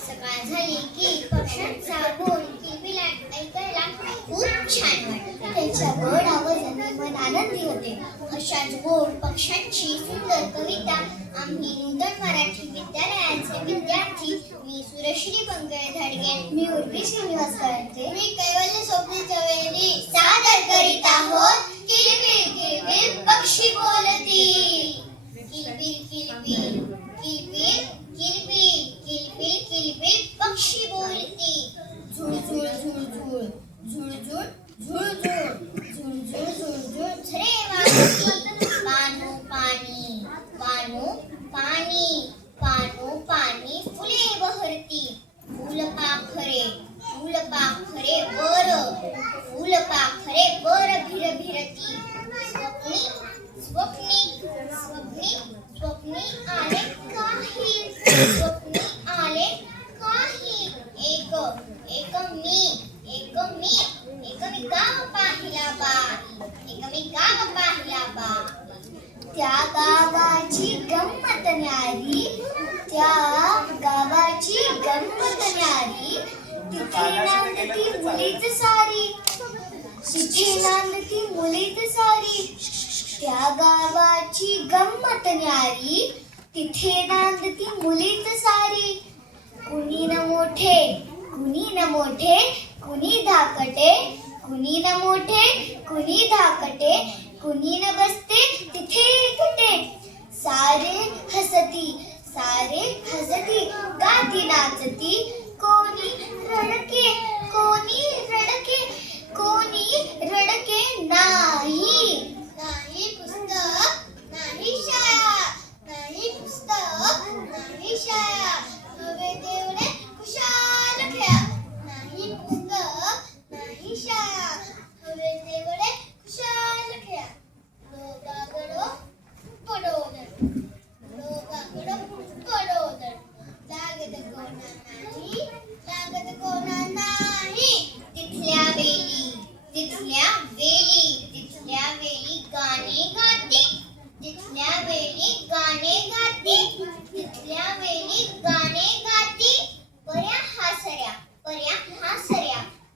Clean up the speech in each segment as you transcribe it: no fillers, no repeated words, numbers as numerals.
सकाळ झाली की पक्ष्यांचा गोड किलबिलाट ऐकायला खूप छान वाटते. त्यांच्या गोड आवाजाने मन आनंदी होते. अशाच गोड पक्ष्यांची सुंदर कविता आम्ही नूतन मराठी विद्यालयाचे विद्यार्थी, मी सुरश्री पंकज धाडगे, मी उर्वी श्रीनिवास कळंते, मी कैवल्य स्वप्नील चवेली सादर करीत आहोत. किलबिल किलबिल पक्षी बोलती. किलबिल किलबिल किलबिल किलबिल किलबिल किलबिल पक्षी बोलती. झुळझुळ झुळझुळ झुळझुळ झुळझुळ झुळझुळ झुळझुळ झरे वाजती. पानू पाणी पानू पाणी पानू पाणी फुले बहरती. फुलपाखरे फुलपाखरे वर फुलपाखरे वर भिरभिरती. स्वप्नी स्वप्नी स्वप्नी स्वप्नी आले काही. स्वप्नी आले काही. एक एक मी एक मी एक मी गाव पाहिला बाई. एक मी गाव पाहिला बाई. त्या गावाची गंमत न्यारी. त्या गावाची गंमत न्यारी. तिथे नांदती मुलीच सारी. तिथे नांदती मुलीच सारी. त्या गावाची गंमत न्यारी. तिथे नांदती मुलीच सारी. कुणी न मोठे कुणी न मोठे कुणी धाकटे. कुणी न मोठे कुणी धाकटे. कुणी न बसते तिथे कुठे. सारे हसती गाती नाचती. कोणी रडके कोणी रडके कोणी रडके नाही. नाही पुस्तक नाही शाळा. नाही पुस्तक नाही शाळा. हवे तेवढे खुशाल खेळा. नाही पुस्तक नाही शाळा. हवे तेवढे खुशाल खेळा. लोकाकडं पडोदर लोकाकडं पडोदर. लागत कोणा नाही लागत कोणा नाही. तिथल्या वेली तिथल्या वेली तिथल्या वेली गाणे गाती. तिथल्या वेली गाणे गाती. तिथल्या वेली गाणे गाती. पर्या हासऱ्या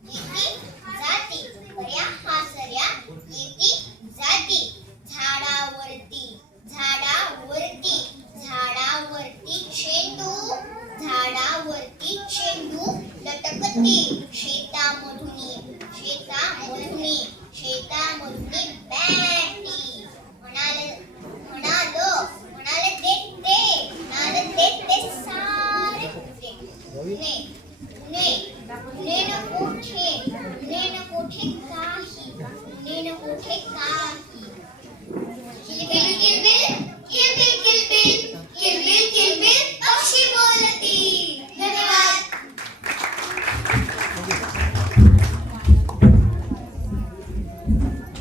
येती जाती. पर्या हासऱ्या येती जाती. झाडावरती झाडावरती झाडावरती चेंडू झाडावरती चेंडू लटकती.